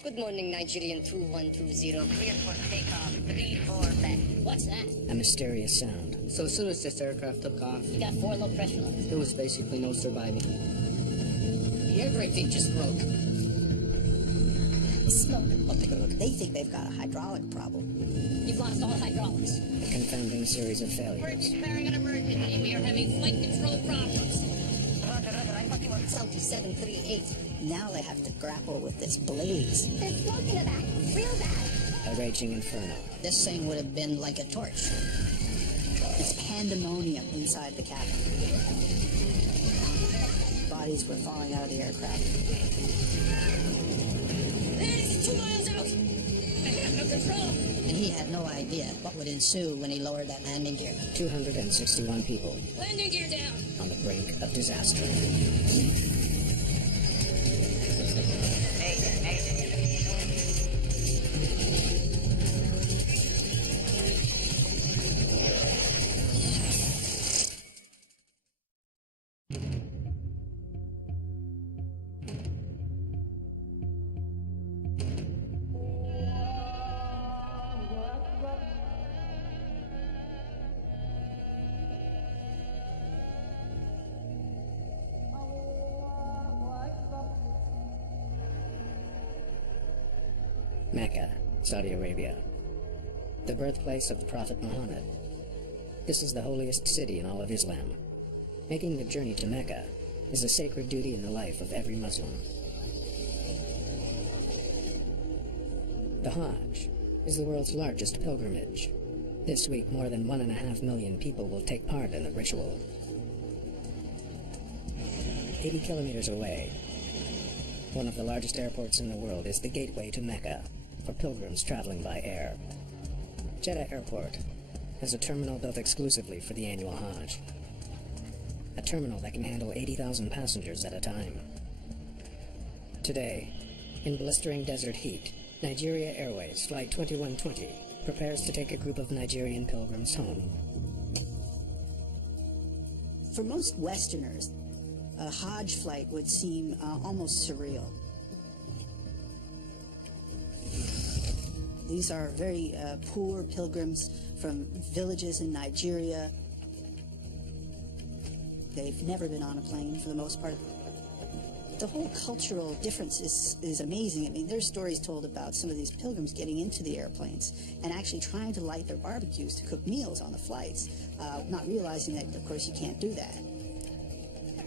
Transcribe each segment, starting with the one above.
Good morning, Nigerian 2120. Clear for takeoff. 3-4 back. What's that? A mysterious sound. So as soon as this aircraft took off, You got 4 low pressure loads. there was basically no surviving. The air brake thing just broke. Smoke. Well, take a look. They think they've got a hydraulic problem. You've lost all hydraulics. A confounding series of We're failures. declaring an emergency. We are having flight control problems. Southie 738. Now they have to grapple with this blaze. There's smoke in the back. Real bad. A raging inferno. This thing would have been like a torch. It's pandemonium inside the cabin. Bodies were falling out of the aircraft. There it is, 2 miles out. I have no control. And he had no idea what would ensue when he lowered that landing gear. 261 people Landing gear down. on the brink of disaster. Mecca, Saudi Arabia, the birthplace of the Prophet Muhammad. This is the holiest city in all of Islam. Making the journey to Mecca is a sacred duty in the life of every Muslim. The Hajj is the world's largest pilgrimage. This week, more than 1.5 million people will take part in the ritual. 80 kilometers away, one of the largest airports in the world is the gateway to Mecca for pilgrims traveling by air. Jeddah Airport has a terminal built exclusively for the annual Hajj. A terminal that can handle 80,000 passengers at a time. Today, in blistering desert heat, Nigeria Airways Flight 2120 prepares to take a group of Nigerian pilgrims home. For most Westerners, a Hajj flight would seem almost surreal. These are very poor pilgrims from villages in Nigeria. They've never been on a plane for the most part. The whole cultural difference is amazing. I mean, there's stories told about some of these pilgrims getting into the airplanes and actually trying to light their barbecues to cook meals on the flights, not realizing that, of course, you can't do that.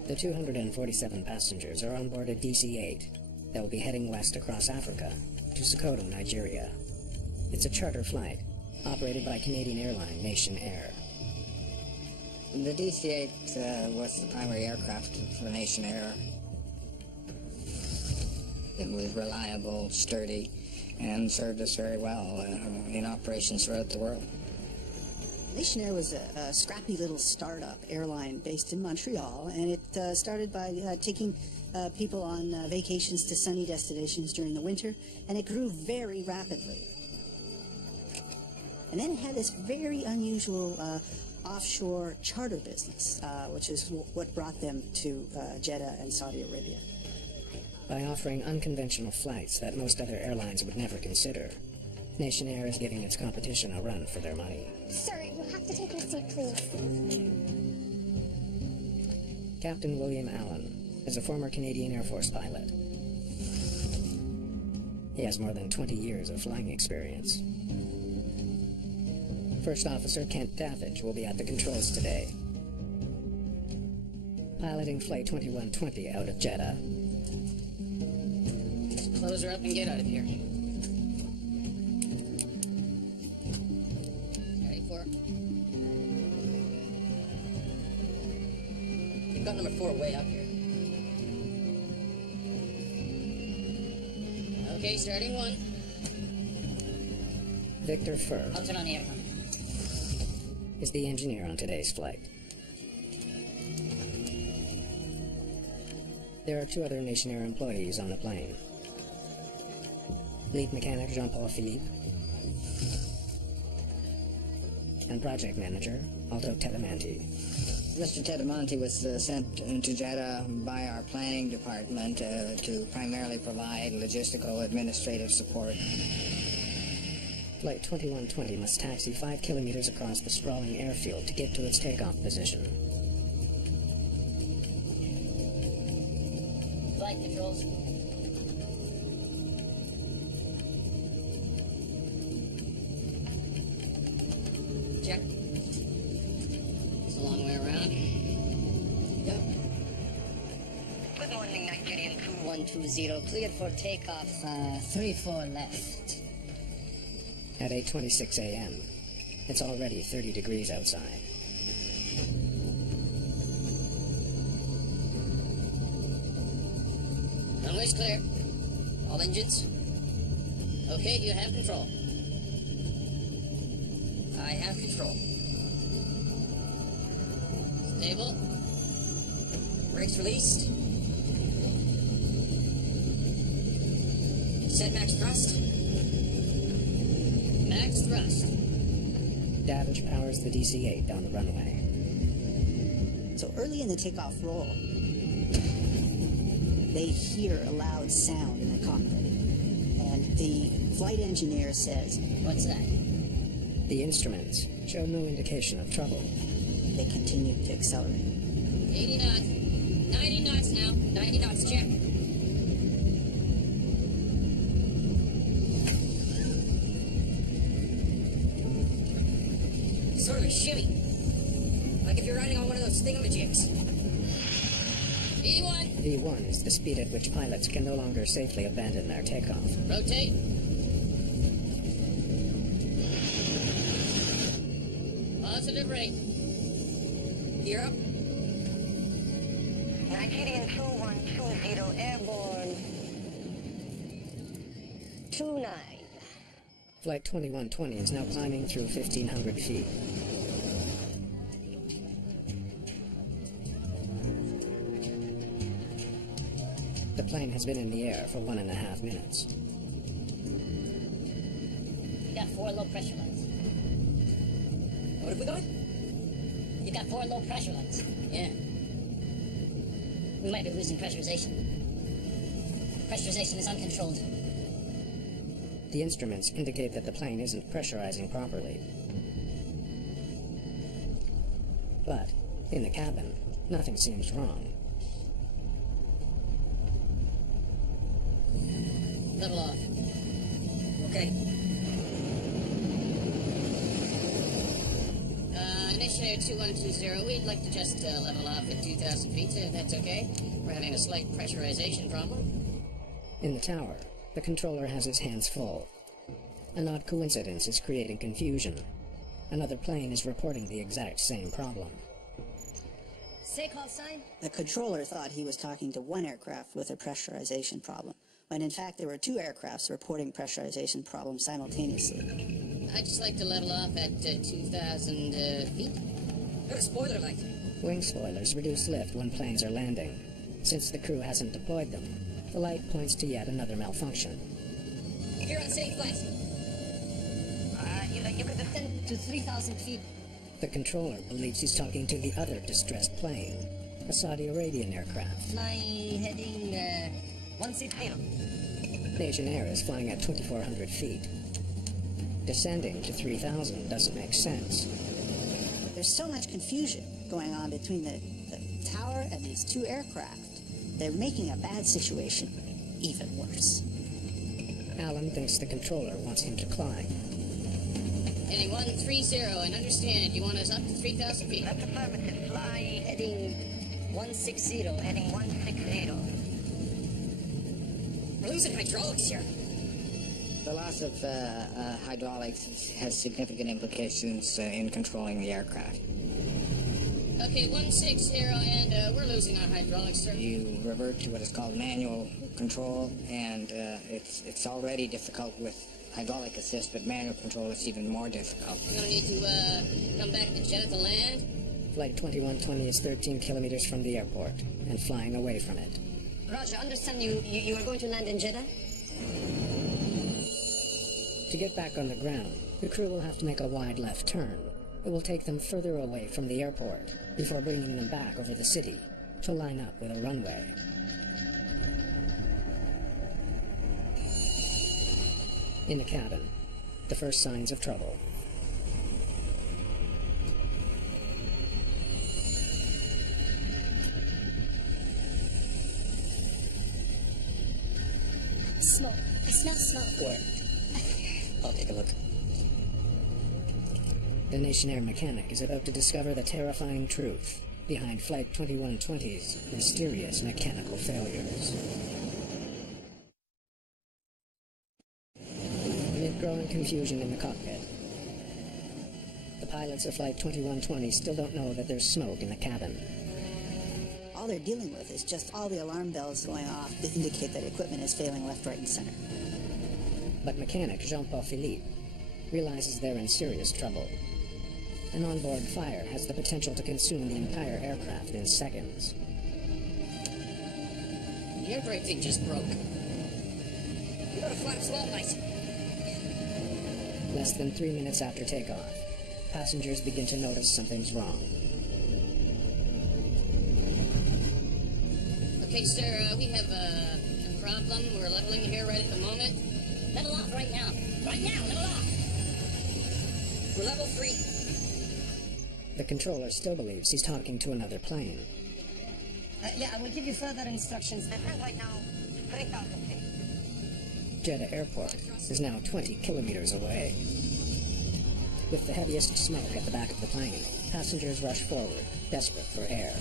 The 247 passengers are on board a DC-8 that will be heading west across Africa to Sokoto, Nigeria. It's a charter flight operated by Canadian airline Nation Air. The DC-8 was the primary aircraft for Nation Air. It was reliable, sturdy, and served us very well in operations throughout the world. Nation Air was a scrappy little startup airline based in Montreal, and it started by taking people on vacations to sunny destinations during the winter, and it grew very rapidly. And then it had this very unusual offshore charter business, which is what brought them to Jeddah and Saudi Arabia. By offering unconventional flights that most other airlines would never consider, Nation Air is giving its competition a run for their money. Sir, you have to take your seat, please. Captain William Allen is a former Canadian Air Force pilot. He has more than 20 years of flying experience. First Officer Kent Daffage will be at the controls today, piloting Flight 2120 out of Jeddah. Close her up and get out of here. Ready for it? You've got number 4 way up here. Okay, starting 1. Victor Furr I'll turn on the aircon. is the engineer on today's flight. There are 2 other Nation Air employees on the plane. Lead mechanic Jean-Paul Philippe and project manager Aldo Telemanti. Mr. Teddamonte was sent to Jeddah by our planning department to primarily provide logistical administrative support. Flight 2120 must taxi 5 kilometers across the sprawling airfield to get to its takeoff position. Flight controls. Check. It's a long way around. Yep. Good morning, Nigerian crew 120. Cleared for takeoff, 3-4 left. At 8:26 a.m., it's already 30 degrees outside. Runway's clear. All engines. Okay, you have control. I have control. Stable. Brakes released. Set max thrust. Max thrust. Davidge powers the DC-8 down the runway. So early in the takeoff roll, they hear a loud sound in the cockpit. And the flight engineer says, What's that? The instruments show no indication of trouble. they continue to accelerate. 80 knots. 90 knots now. 90 knots, check. Sort of a shimmy. Like if you're riding on one of those thingamajigs. V1. V1 is the speed at which pilots can no longer safely abandon their takeoff. Rotate. Positive rate. Gear up. Nigerian 2120 airborne. 29. Flight 2120 is now climbing through 1,500 feet. The plane has been in the air for 1.5 minutes. You got 4 low pressure lines. What have we got? You got 4 low pressure lines. Yeah. We might be losing pressurization. Pressurization is uncontrolled. The instruments indicate that the plane isn't pressurizing properly. But, in the cabin, nothing seems wrong. Level off. Okay. Initiator 2120, we'd like to just level off at 2,000 feet, if that's okay. We're having a slight pressurization problem. In the tower, the controller has his hands full. An odd coincidence is creating confusion. Another plane is reporting the exact same problem. Say call sign? The controller thought he was talking to one aircraft with a pressurization problem, when in fact there were 2 aircrafts reporting pressurization problems simultaneously. I'd just like to level off at 2,000 feet. Got a spoiler light. Wing spoilers reduce lift when planes are landing. Since the crew hasn't deployed them, the light points to yet another malfunction. You're on safe flight. You could descend to 3,000 feet. The controller believes he's talking to the other distressed plane, a Saudi Arabian aircraft. Fly heading 160. Asian Air is flying at 2,400 feet. Descending to 3,000 doesn't make sense. There's so much confusion going on between the tower and these 2 aircraft. They're making a bad situation even worse. Alan thinks the controller wants him to climb. Heading 130, and understand you want us up to 3,000 feet. That's affirmative. Fly Heading 160. heading 160. We're losing hydraulics here. The loss of hydraulics has significant implications in controlling the aircraft. Okay, 160, and we're losing our hydraulics, sir. You revert to what is called manual control, and it's already difficult with hydraulic assist, but manual control is even more difficult. We're gonna need to come back to Jeddah to land. Flight 2120 is 13 kilometers from the airport and flying away from it. Roger, understand you are going to land in Jeddah? To get back on the ground, the crew will have to make a wide left turn. It will take them further away from the airport before bringing them back over the city to line up with a runway. In the cabin, the first signs of trouble. Smoke. I smell smoke. Where? I'll take a look. The Nation Air mechanic is about to discover the terrifying truth behind Flight 2120's mysterious mechanical failures. Amid growing confusion in the cockpit, the pilots of Flight 2120 still don't know that there's smoke in the cabin. All they're dealing with is just all the alarm bells going off to indicate that equipment is failing left, right, and center. But mechanic Jean-Paul Philippe realizes they're in serious trouble. An onboard fire has the potential to consume the entire aircraft in seconds. The air brake thing just broke. We got a flaps well nice. Less than 3 minutes after takeoff, passengers begin to notice something's wrong. Okay, sir, we have a problem. We're leveling here right at the moment. Level off right now. Right now, level off. We're level 3. The controller still believes he's talking to another plane. Yeah, I will give you further instructions. And right now, 3,000 feet. Jeddah Airport is now 20 kilometers away. With the heaviest smoke at the back of the plane, passengers rush forward, desperate for air.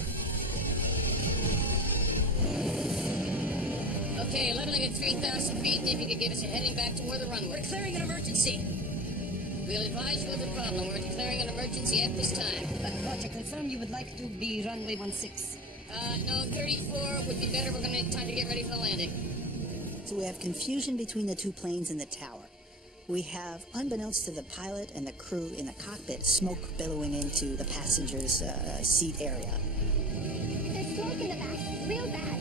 Okay, leveling at 3,000 feet. If you could give us a heading back toward the runway. We're declaring an emergency. We'll advise you of the problem. We're declaring an emergency at this time. Roger, confirm you would like to be runway 16. No, 34 would be better. We're going to need time to get ready for the landing. So we have confusion between the two planes in the tower. We have, unbeknownst to the pilot and the crew in the cockpit, smoke billowing into the passenger's seat area. There's smoke in the back, real bad.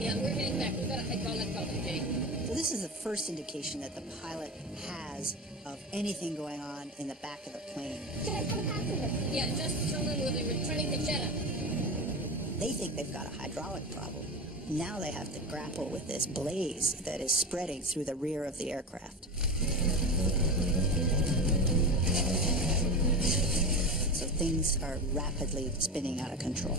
Yeah, we're heading back. We've got a hydraulic problem, Jay. So this is the first indication that the pilot has of anything going on in the back of the plane. Yeah, just tell them we'll be returning to Jeddah. They think they've got a hydraulic problem. Now they have to grapple with this blaze that is spreading through the rear of the aircraft. So things are rapidly spinning out of control.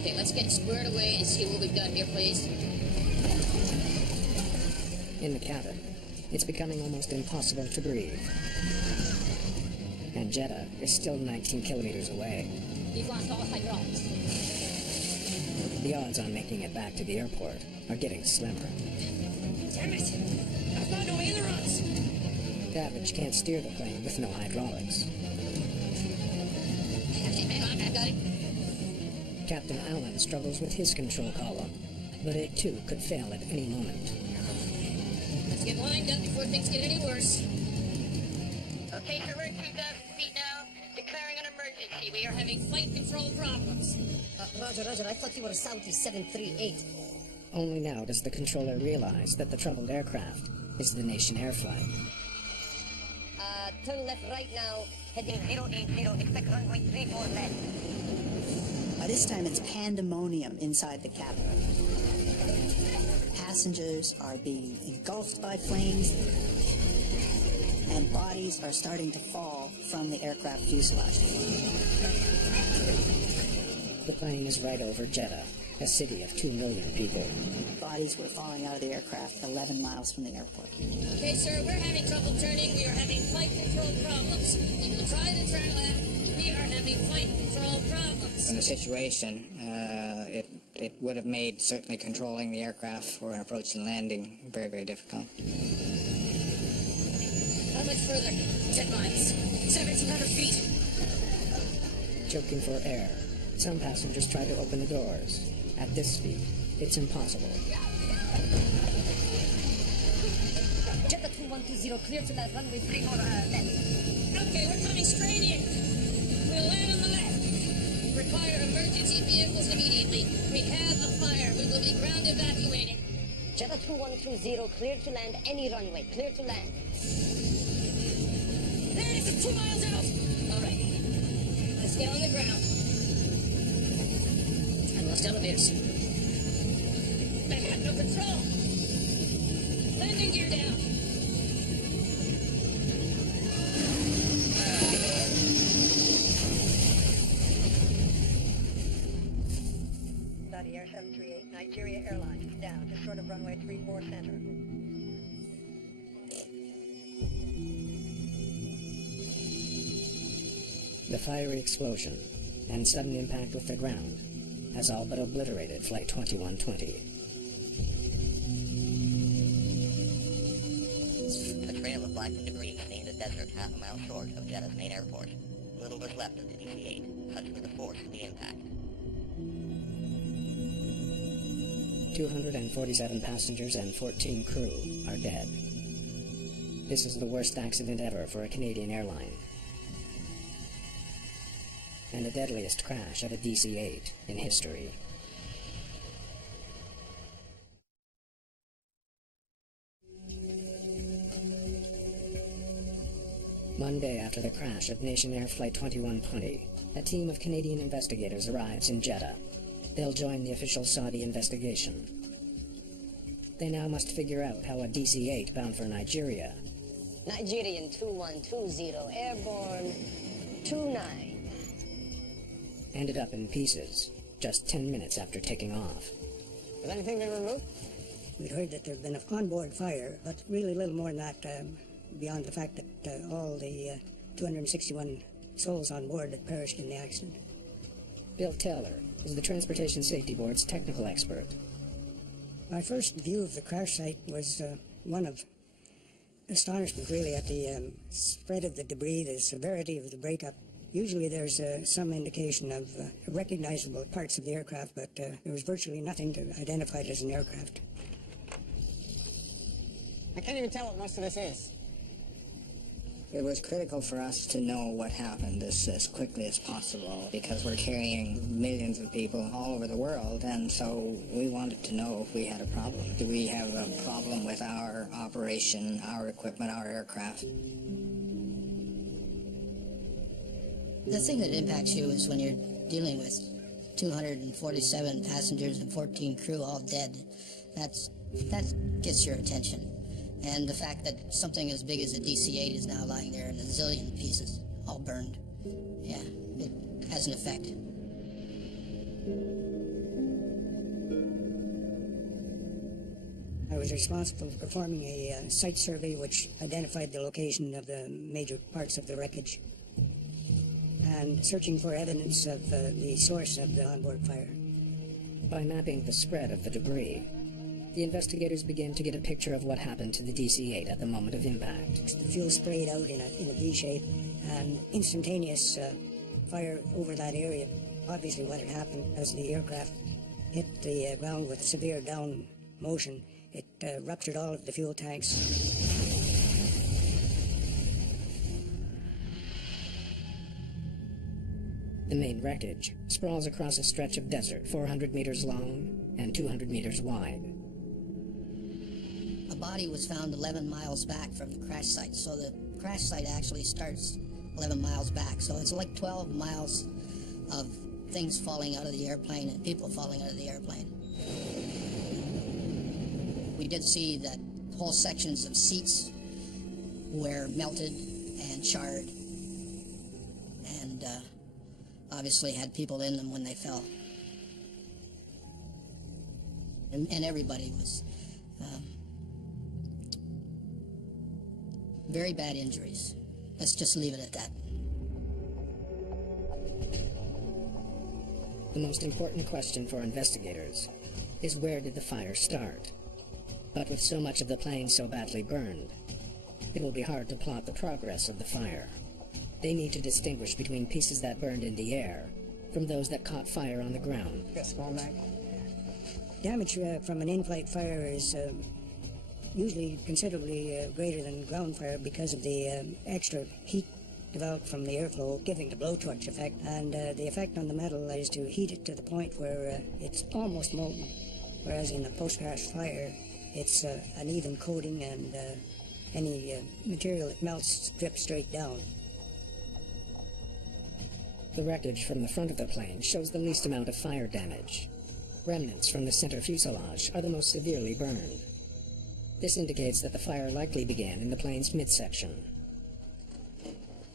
Okay, let's get squared away and see what we've got here, please. In the cabin, it's becoming almost impossible to breathe. And Jeddah is still 19 kilometers away. We've lost all hydraulics. The odds on making it back to the airport are getting slimmer. Damn it! I've got no ailerons! Davidge can't steer the plane with no hydraulics. Okay, hang on, I've got it. Captain Allen struggles with his control column, but it too could fail at any moment. Let's get lined up before things get any worse. Okay, sir, we're at 2,000 feet now, declaring an emergency. We are having flight control problems. Roger, I thought you were Saudi 738. Only now does the controller realize that the troubled aircraft is the Nation Air flight. Turn left right now, heading 080, expect runway 34 left. By this time, it's pandemonium inside the cabin. Passengers are being engulfed by flames, and bodies are starting to fall from the aircraft fuselage. The plane is right over Jeddah, a city of 2 million people. Bodies were falling out of the aircraft 11 miles from the airport. Okay, sir, we're having trouble turning. We are having flight control problems. You will try to turn left. We are having flight control problems. In the situation, it would have made certainly controlling the aircraft for an approach and landing very, very difficult. How much further? 10 miles. 1,700 feet. Choking for air, some passengers try to open the doors. At this speed, it's impossible. Jeddah 2120, clear to land, runway 34 left. Okay, we're coming straight in. We'll land on the left. Require emergency vehicles immediately. We have a fire. We will be ground evacuating. Jeddah 2120, clear to land, any runway, clear to land. 2 miles out. All right. Let's get on the ground. I lost elevators. I got no control. Landing gear down. Air 738, Nigeria Airlines, down, just short of runway 34 center. The fiery explosion and sudden impact with the ground has all but obliterated Flight 2120. A trail of black debris stained the desert half a mile short of Jedda's main airport. Little was left of the DC-8, such was the force of the impact. 247 passengers and 14 crew are dead. This is the worst accident ever for a Canadian airline, and the deadliest crash of a DC-8 in history. Monday after the crash of Nation Air Flight 2120, a team of Canadian investigators arrives in Jeddah. They'll join the official Saudi investigation. They now must figure out how a DC-8 bound for Nigeria, Nigerian 2120, airborne 29. ended up in pieces just 10 minutes after taking off. Has anything been removed? We'd heard that there'd been an onboard fire, but really little more than that, beyond the fact that all the 261 souls on board had perished in the accident. Bill Taylor is the Transportation Safety Board's technical expert. My first view of the crash site was one of astonishment, really, at the spread of the debris, the severity of the breakup. Usually there's some indication of recognizable parts of the aircraft, but there was virtually nothing to identify it as an aircraft. I can't even tell what most of this is. It was critical for us to know what happened as quickly as possible because we're carrying millions of people all over the world, and so we wanted to know if we had a problem. Do we have a problem with our operation, our equipment, our aircraft? The thing that impacts you is when you're dealing with 247 passengers and 14 crew all dead. That gets your attention. And the fact that something as big as a DC-8 is now lying there in a zillion pieces, all burned. Yeah, it has an effect. I was responsible for performing a site survey which identified the location of the major parts of the wreckage and searching for evidence of the source of the onboard fire. By mapping the spread of the debris, the investigators began to get a picture of what happened to the DC-8 at the moment of impact. The fuel sprayed out in a V shape, and instantaneous fire over that area. Obviously what had happened as the aircraft hit the ground with severe down motion, it ruptured all of the fuel tanks. The main wreckage sprawls across a stretch of desert 400 meters long and 200 meters wide. A body was found 11 miles back from the crash site, so the crash site actually starts 11 miles back. So it's like 12 miles of things falling out of the airplane and people falling out of the airplane. We did see that whole sections of seats were melted and charred, and obviously had people in them when they fell. And everybody was very bad injuries. Let's just leave it at that. The most important question for investigators is where did the fire start? But with so much of the plane so badly burned, it will be hard to plot the progress of the fire. They need to distinguish between pieces that burned in the air from those that caught fire on the ground. Got small mag. Damage from an in-flight fire is usually considerably greater than ground fire because of the extra heat developed from the airflow, giving the blowtorch effect, and the effect on the metal is to heat it to the point where it's almost molten, whereas in a post-crash fire, it's an even coating, and any material that melts drips straight down. The wreckage from the front of the plane shows the least amount of fire damage. Remnants from the center fuselage are the most severely burned. This indicates that the fire likely began in the plane's midsection.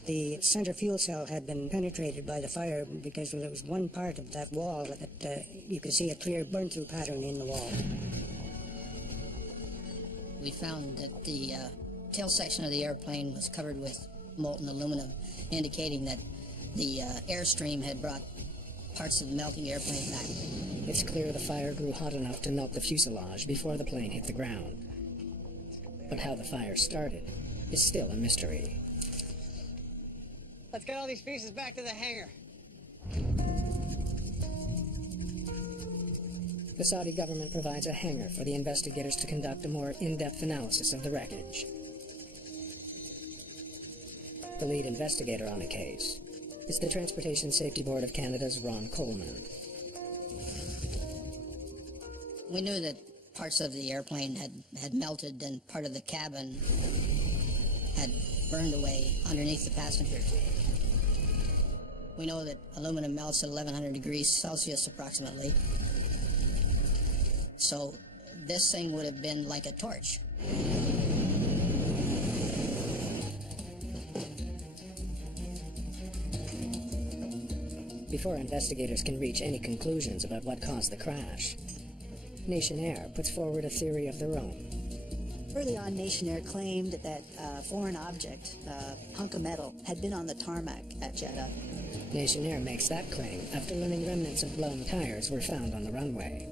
The center fuel cell had been penetrated by the fire because there was one part of that wall that you could see a clear burn-through pattern in the wall. We found that the tail section of the airplane was covered with molten aluminum, indicating that the airstream had brought parts of the melting airplane back. It's clear the fire grew hot enough to melt the fuselage before the plane hit the ground. But how the fire started is still a mystery. Let's get all these pieces back to the hangar. The Saudi government provides a hangar for the investigators to conduct a more in-depth analysis of the wreckage. The lead investigator on the case is the Transportation Safety Board of Canada's Ron Coleman. We knew that parts of the airplane had melted and part of the cabin had burned away underneath the passengers. We know that aluminum melts at 1100 degrees Celsius approximately. So this thing would have been like a torch. Before investigators can reach any conclusions about what caused the crash, Nation Air puts forward a theory of their own. Early on, Nation Air claimed that a foreign object, a hunk of metal, had been on the tarmac at Jeddah. Nation Air makes that claim after learning remnants of blown tires were found on the runway.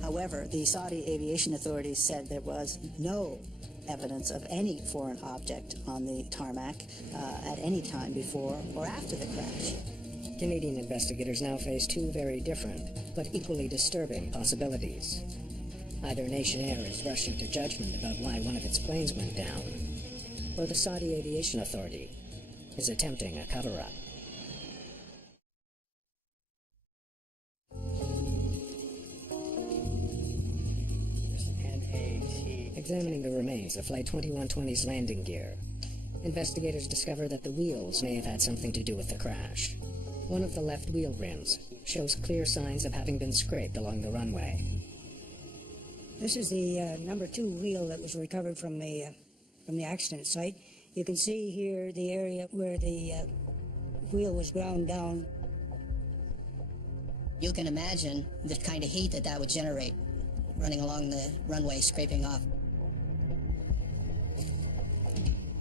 However, the Saudi aviation authorities said there was no evidence of any foreign object on the tarmac at any time before or after the crash. Canadian investigators now face two very different, but equally disturbing possibilities. Either Nation Air is rushing to judgment about why one of its planes went down, or the Saudi Aviation Authority is attempting a cover-up. Examining the remains of Flight 2120's landing gear, investigators discover that the wheels may have had something to do with the crash. One of the left wheel rims shows clear signs of having been scraped along the runway. This is the number 2 wheel that was recovered from the accident site. You can see here the area where the wheel was ground down. You can imagine the kind of heat that would generate running along the runway, scraping off.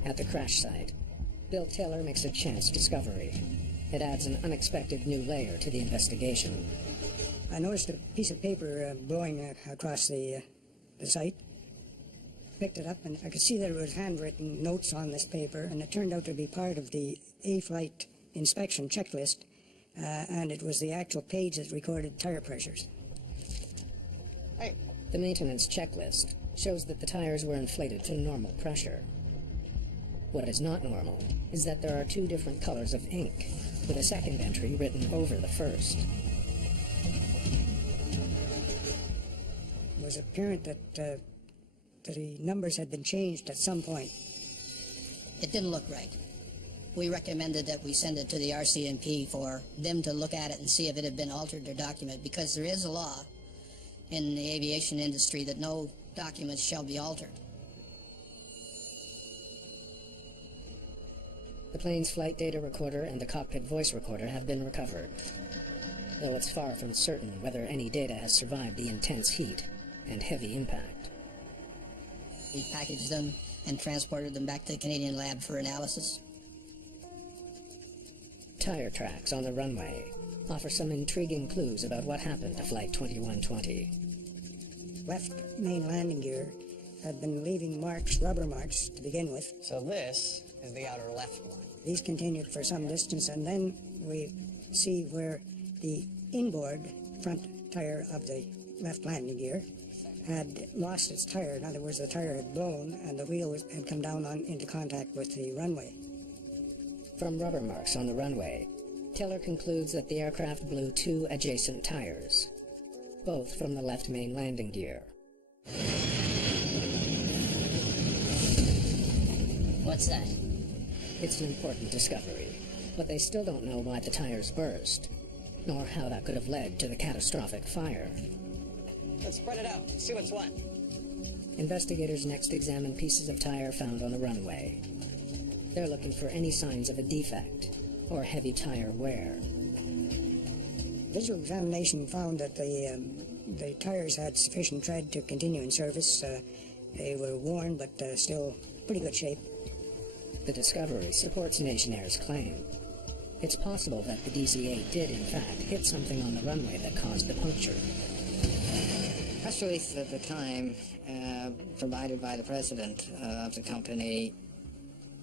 At the crash site, Bill Taylor makes a chance discovery. It adds an unexpected new layer to the investigation. I noticed a piece of paper blowing across the site. Picked it up, and I could see that it was handwritten notes on this paper, and it turned out to be part of the A-flight inspection checklist, and it was the actual page that recorded tire pressures. Hey. The maintenance checklist shows that the tires were inflated to normal pressure. What is not normal is that there are 2 different colors of ink, with a second entry written over the first. It was apparent that the numbers had been changed at some point. It didn't look right. We recommended that we send it to the RCMP for them to look at it and see if it had been altered or documented, because there is a law in the aviation industry that no documents shall be altered. The plane's flight data recorder and the cockpit voice recorder have been recovered, though it's far from certain whether any data has survived the intense heat and heavy impact. We packaged them and transported them back to the Canadian lab for analysis. Tire tracks on the runway offer some intriguing clues about what happened to Flight 2120. Left main landing gear had been leaving marks, rubber marks, to begin with. So this is the outer left one. These continued for some distance, and then we see where the inboard front tire of the left landing gear had lost its tire. In other words, the tire had blown, and the wheel had come down into contact with the runway. From rubber marks on the runway, Taylor concludes that the aircraft blew 2 adjacent tires, both from the left main landing gear. What's that? It's an important discovery. But they still don't know why the tires burst, nor how that could have led to the catastrophic fire. Let's spread it out, see what's what. Investigators next examine pieces of tire found on the runway. They're looking for any signs of a defect or heavy tire wear. Visual examination found that the tires had sufficient tread to continue in service. They were worn, but still pretty good shape. The discovery supports Nation Air's claim. It's possible that the DC-8 did, in fact, hit something on the runway that caused the puncture. Press release at the time, provided by the president of the company,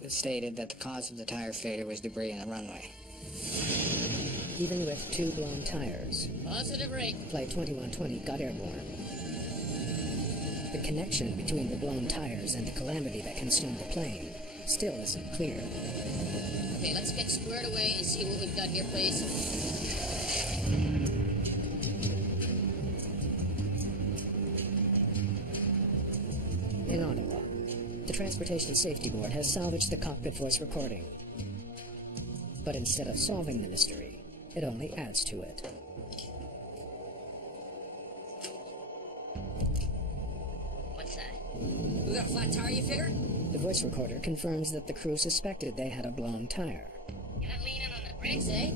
stated that the cause of the tire failure was debris in the runway. Even with 2 blown tires, Positive rate. Flight 2120 got airborne. The connection between the blown tires and the calamity that consumed the plane still isn't clear. Okay, let's get squared away and see what we've got here, please. In Ottawa, the Transportation Safety Board has salvaged the cockpit voice recording. But instead of solving the mystery, it only adds to it. What's that? We got a flat tire, you figure? The voice recorder confirms that the crew suspected they had a blown tire. You're not leaning on the brakes, eh?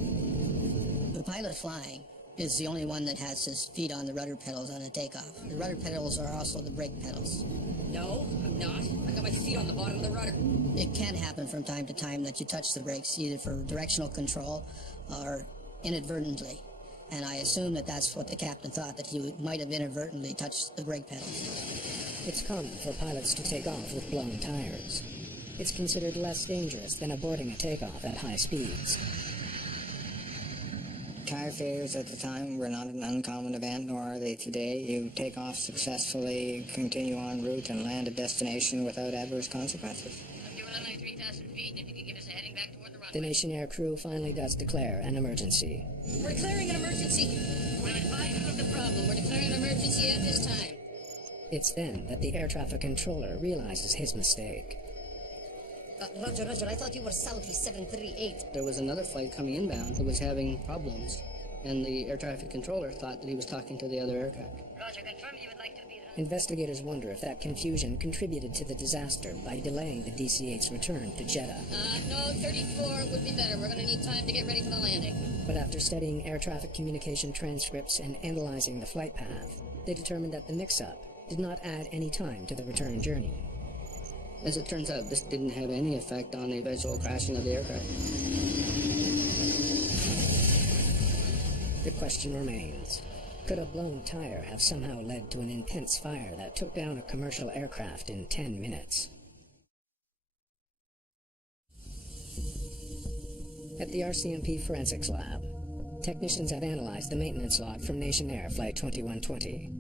The pilot flying is the only one that has his feet on the rudder pedals on a takeoff. The rudder pedals are also the brake pedals. No, I'm not. I got my feet on the bottom of the rudder. It can happen from time to time that you touch the brakes either for directional control or inadvertently. And I assume that that's what the captain thought, that he might have inadvertently touched the brake pedals. It's common for pilots to take off with blown tires. It's considered less dangerous than aborting a takeoff at high speeds. Tire failures at the time were not an uncommon event, nor are they today. You take off successfully, continue en route, and land at destination without adverse consequences. I'm doing only 3,000 feet, and if you could give us a heading back toward the runway. The Nation Air crew finally does declare an emergency. We're declaring an emergency. We're advised of the problem. We're declaring an emergency at this time. It's then that the air traffic controller realizes his mistake. Roger, I thought you were Southeast 738. There was another flight coming inbound that was having problems, and the air traffic controller thought that he was talking to the other aircraft. Roger, confirm you would like to be... Investigators wonder if that confusion contributed to the disaster by delaying the DC-8's return to Jeddah. No, 34 would be better. We're going to need time to get ready for the landing. But after studying air traffic communication transcripts and analyzing the flight path, they determined that the mix-up did not add any time to the return journey. As it turns out, this didn't have any effect on the eventual crashing of the aircraft. The question remains, could a blown tire have somehow led to an intense fire that took down a commercial aircraft in 10 minutes? At the RCMP Forensics Lab, technicians have analyzed the maintenance log from Nation Air Flight 2120.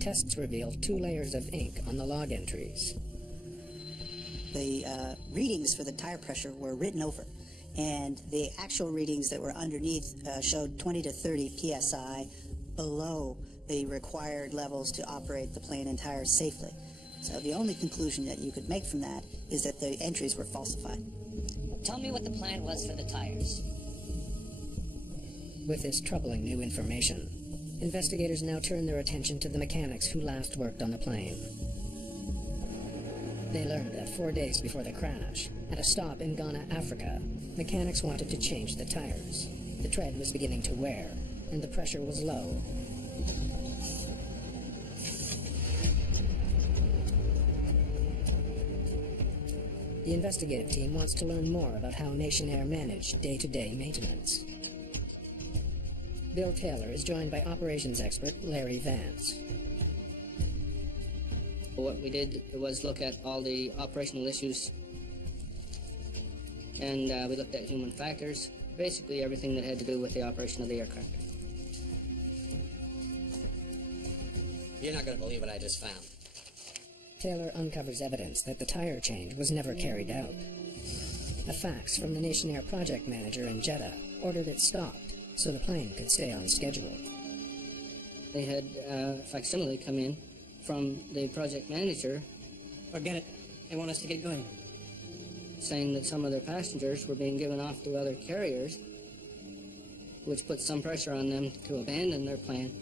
Tests revealed 2 layers of ink on the log entries. The readings for the tire pressure were written over, and the actual readings that were underneath showed 20 to 30 psi below the required levels to operate the plane and tires safely. So the only conclusion that you could make from that is that the entries were falsified. Tell me what the plan was for the tires. With this troubling new information, investigators now turn their attention to the mechanics who last worked on the plane. They learned that 4 days before the crash, at a stop in Ghana, Africa, mechanics wanted to change the tires. The tread was beginning to wear, and the pressure was low. The investigative team wants to learn more about how Nation Air managed day-to-day maintenance. Bill Taylor is joined by operations expert Larry Vance. What we did was look at all the operational issues, and we looked at human factors, basically everything that had to do with the operation of the aircraft. You're not going to believe what I just found. Taylor uncovers evidence that the tire change was never carried out. A fax from the Nation Air project manager in Jeddah ordered it stopped so the plane could stay on schedule. They had a facsimile come in from the project manager. Forget it. They want us to get going. saying that some of their passengers were being given off to other carriers, which put some pressure on them to abandon their plan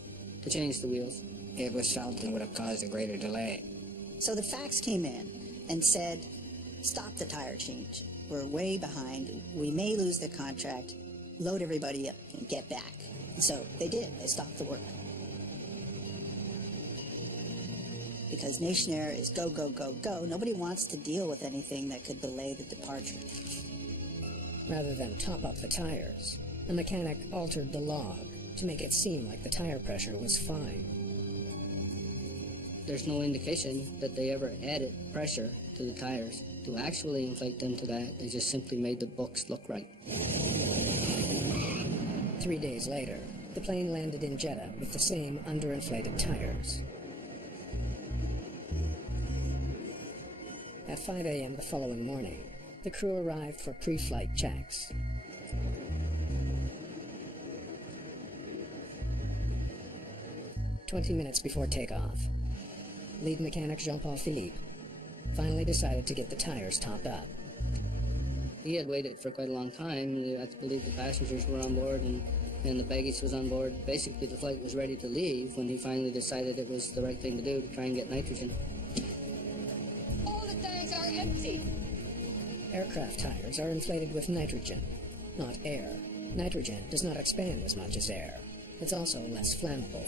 to change the wheels. It was felt that would have caused a greater delay. So the fax came in and said, stop the tire change. We're way behind. We may lose the contract. Load everybody up and get back. And so they did. They stopped the work. Because Nation Air is go, go, go, go. Nobody wants to deal with anything that could delay the departure. Rather than top up the tires, a mechanic altered the log to make it seem like the tire pressure was fine. There's no indication that they ever added pressure to the tires to actually inflate them to that. They just simply made the books look right. 3 days later, the plane landed in Jeddah with the same underinflated tires. At 5 a.m. the following morning, the crew arrived for pre-flight checks. "20 minutes before takeoff, lead mechanic Jean-Paul Philippe finally decided to get the tires topped up. He had waited for quite a long time. I believe the passengers were on board and the baggage was on board. Basically, the flight was ready to leave when he finally decided it was the right thing to do to try and get nitrogen. All the tanks are empty. Aircraft tires are inflated with nitrogen, not air. Nitrogen does not expand as much as air. It's also less flammable.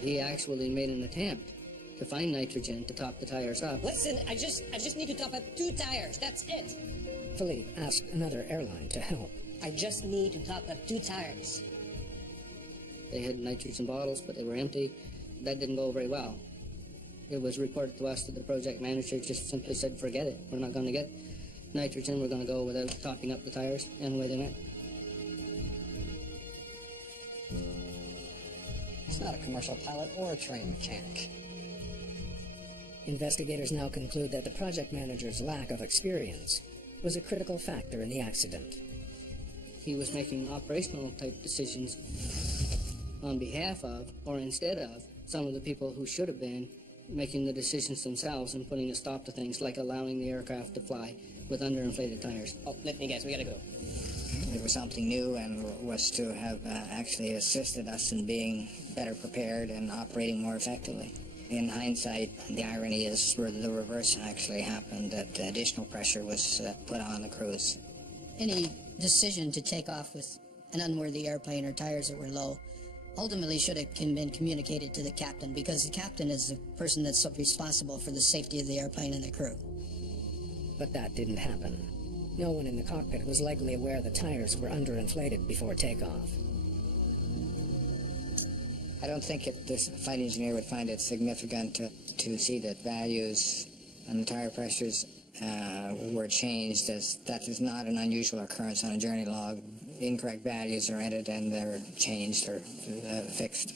He actually made an attempt to find nitrogen to top the tires up. Listen, I just need to top up 2 tires. That's it. Philippe asked another airline to help. I just need to top up 2 tires. They had nitrogen bottles, but they were empty. That didn't go very well. It was reported to us that the project manager just simply said, forget it. We're not going to get nitrogen. We're going to go without topping up the tires. And away they went. He's not a commercial pilot or a trained mechanic. Investigators now conclude that the project manager's lack of experience was a critical factor in the accident. He was making operational type decisions on behalf of, or instead of, some of the people who should have been making the decisions themselves and putting a stop to things like allowing the aircraft to fly with underinflated tires. Oh, let me guess, we gotta go. It was something new and was to have actually assisted us in being better prepared and operating more effectively. In hindsight, the irony is where the reverse actually happened, that additional pressure was put on the crews. Any decision to take off with an unworthy airplane or tires that were low ultimately should have been communicated to the captain, because the captain is the person that's responsible for the safety of the airplane and the crew. But that didn't happen. No one in the cockpit was likely aware the tires were underinflated before takeoff. I don't think this flight engineer would find it significant to see that values and the tire pressures were changed, as that is not an unusual occurrence on a journey log. Incorrect values are entered and they're changed or fixed.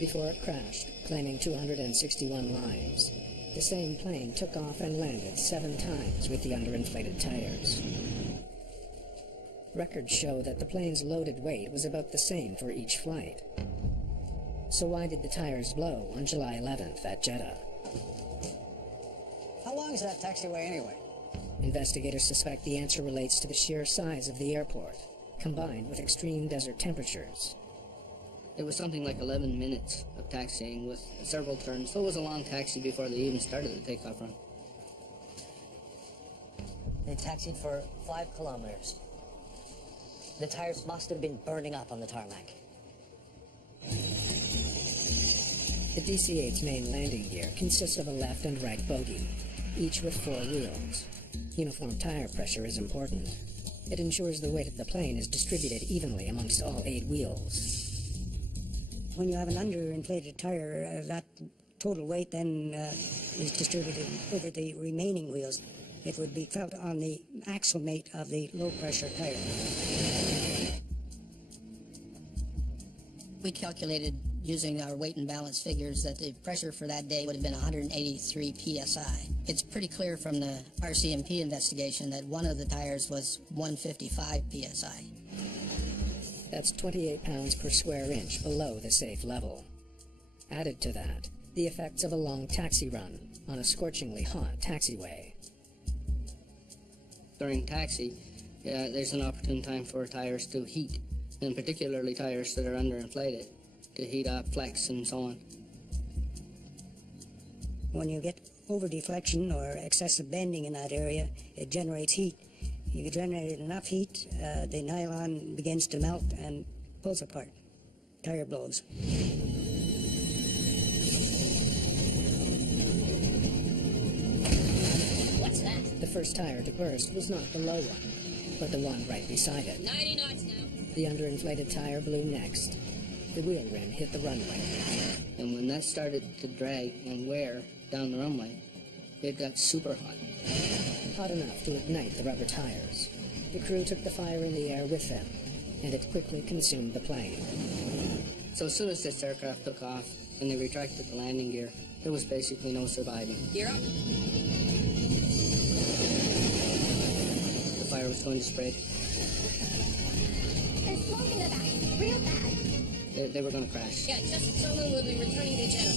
Before it crashed, claiming 261 lives, the same plane took off and landed 7 times with the underinflated tires. Records show that the plane's loaded weight was about the same for each flight. So why did the tires blow on July 11th at Jeddah? How long is that taxiway anyway? Investigators suspect the answer relates to the sheer size of the airport, combined with extreme desert temperatures. It was something like 11 minutes of taxiing with several turns, so it was a long taxi before they even started the takeoff run. They taxied for 5 kilometers. The tires must have been burning up on the tarmac. The DC-8's main landing gear consists of a left and right bogie, each with 4 wheels. Uniform tire pressure is important. It ensures the weight of the plane is distributed evenly amongst all 8 wheels. When you have an underinflated tire, that total weight then is distributed over the remaining wheels. It would be felt on the axle mate of the low-pressure tire. We calculated, using our weight and balance figures, that the pressure for that day would have been 183 psi. It's pretty clear from the RCMP investigation that one of the tires was 155 psi. That's 28 pounds per square inch below the safe level. Added to that, The effects of a long taxi run on a scorchingly hot taxiway. During taxi, there's an opportune time for tires to heat, and particularly tires that are underinflated, to heat up, flex, and so on. When you get over deflection or excessive bending in that area, it generates heat. You generate enough heat, the nylon begins to melt and pulls apart. Tire blows. What's that? The first tire to burst was not the low one, but the one right beside it. 90 knots now. The underinflated tire blew next. The wheel rim hit the runway. And when that started to drag and wear down the runway, it got super hot. Hot enough to ignite the rubber tires. The crew took the fire in the air with them, and it quickly consumed the plane. So as soon as this aircraft took off and they retracted the landing gear, there was basically no surviving. Gear up. The fire was going to spread. There's smoke in the back, real bad. They were going to crash. Yeah, just tell them we'll be returning to Jeddah.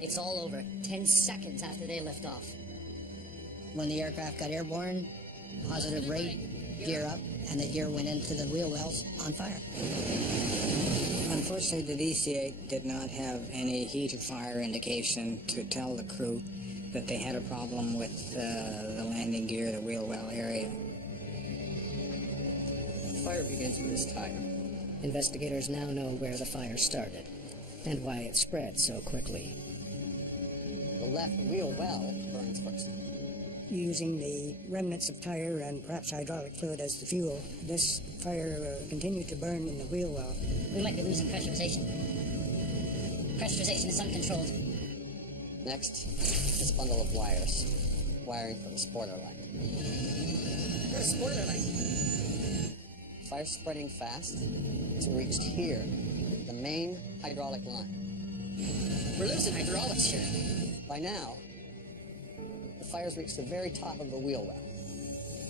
It's all over 10 seconds after they lift off. When the aircraft got airborne, positive rate, gear up, and the gear went into the wheel wells on fire. Unfortunately, the DC-8 did not have any heat or fire indication to tell the crew that they had a problem with the landing gear, the wheel well area. The fire begins with this tire. Investigators now know where the fire started, and why it spread so quickly. The left wheel well burns first. Using the remnants of tire and perhaps hydraulic fluid as the fuel, this fire continued to burn in the wheel well. We might be losing pressurization. Pressurization is uncontrolled. Next, this bundle of wires. Wiring for the spoiler light. Where's the spoiler light? Fire spreading fast. It's reached here, the main hydraulic line. We're losing hydraulics here. By now, the fire's reached the very top of the wheel well.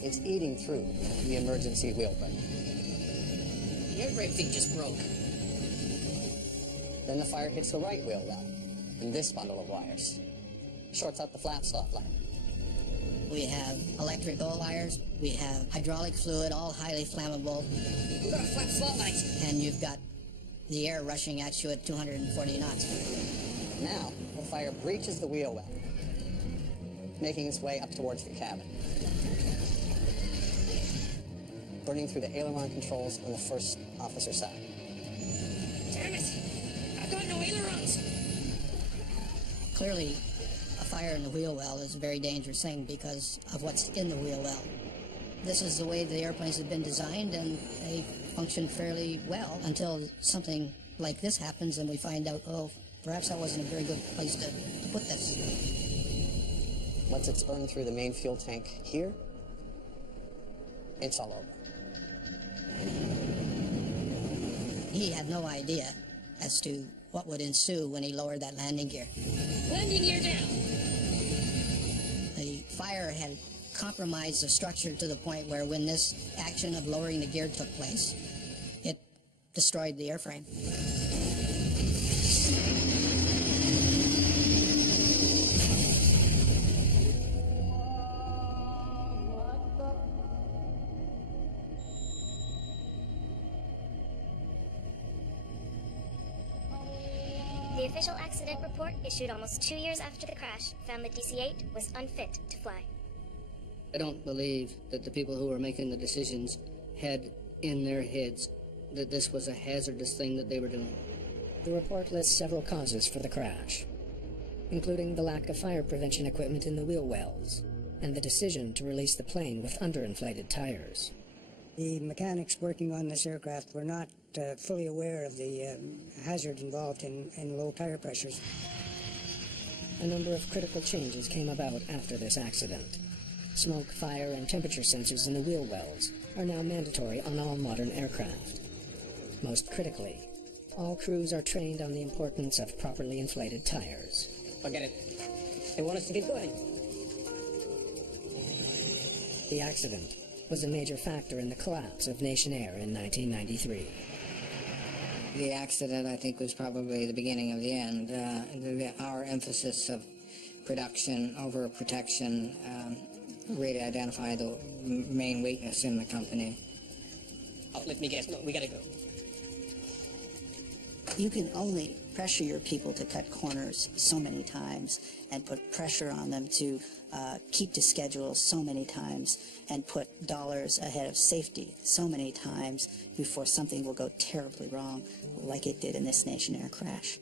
It's eating through the emergency wheel brake. The air brake thing just broke. Then the fire hits the right wheel well, and this bundle of wires shorts out the flap stop light. We have electrical wires, we have hydraulic fluid, all highly flammable. We've got a flap slot light. And you've got the air rushing at you at 240 knots. Now, the fire breaches the wheel well, making its way up towards the cabin, burning through the aileron controls on the first officer's side. Damn it! I've got no ailerons! Clearly, a fire in the wheel well is a very dangerous thing because of what's in the wheel well. This is the way the airplanes have been designed, and they function fairly well until something like this happens and we find out, oh, perhaps that wasn't a very good place to put this. Once it's burned through the main fuel tank here, it's all over. He had no idea as to what would ensue when he lowered that landing gear. Landing gear down! The fire had compromised the structure to the point where when this action of lowering the gear took place, it destroyed the airframe. The official accident report, issued almost 2 years after the crash, found the DC-8 was unfit to fly. I don't believe that the people who were making the decisions had in their heads that this was a hazardous thing that they were doing. The report lists several causes for the crash, including the lack of fire prevention equipment in the wheel wells, and the decision to release the plane with underinflated tires. The mechanics working on this aircraft were not fully aware of the hazard involved in low tire pressures. A number of critical changes came about after this accident. Smoke, fire, and temperature sensors in the wheel wells are now mandatory on all modern aircraft. Most critically, all crews are trained on the importance of properly inflated tires. Forget it. They want us to get going. The accident was a major factor in the collapse of Nation Air in 1993. The accident, I think, was probably the beginning of the end. Our emphasis of production over protection really identified the main weakness in the company. Oh, let me guess. No, we gotta go. You can only pressure your people to cut corners so many times and put pressure on them to keep to schedule so many times and put dollars ahead of safety so many times before something will go terribly wrong like it did in this Nation Air crash.